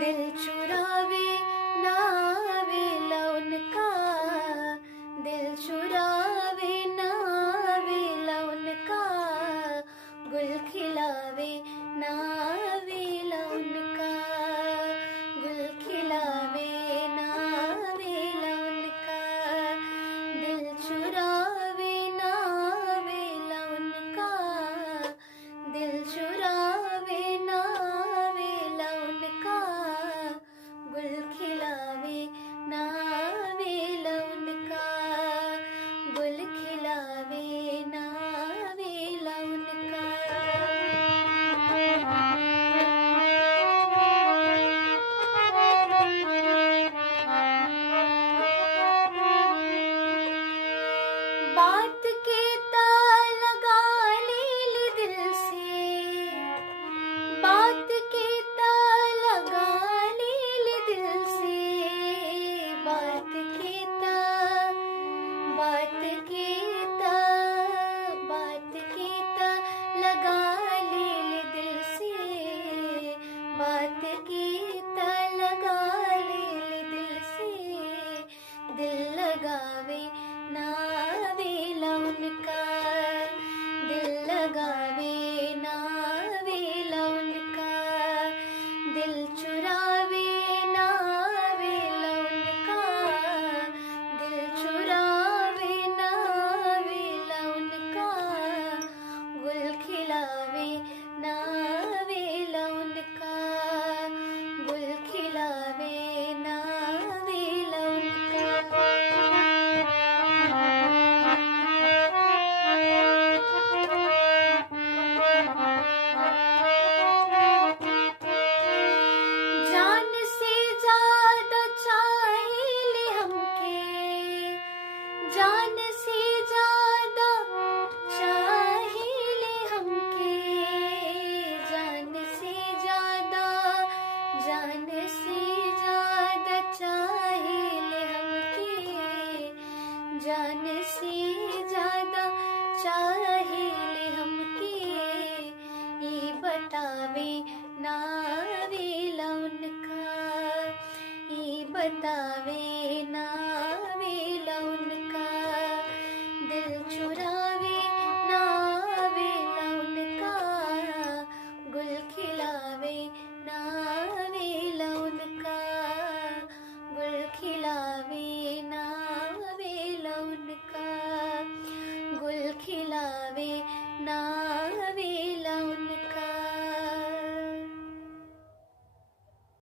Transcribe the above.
दिल चुरावे नावेला उनका, दिल चुरावे नावेला उनका, गुल खिलावे नावेला उनका, गुल खिलावे नावेला उनका, दिल चुरावे नावेला उनका, दिल चुरावे नावेला उनका, गुल खिलावे नावेला उनका, गुल खिलावे नावेला उनका। बात के ताल लगा ली दिल से, बात के ताल लगा ली दिल से, बात के ताल, बात के ताल, बात के ताल लगा ली दिल से, बात के ताल लगा ली दिल से, दिल लगावे नावेला उनका, दिल लगावे नावेला उनका, दिल चुरावे नावेला उनका, दिल चुरावे नावेला उनका, गुल खिलावे नावेला उनका, गुल खिलावे नावेला उनका। जान से ज्यादा चाहेले हमके, जान से ज्यादा चाहेले हमके, जान से ज्यादा, जान से ज्यादा चाहेले हमके, जान से ज्यादा चाहेले हमके, ये बतावे नावेला उनका, ये बतावे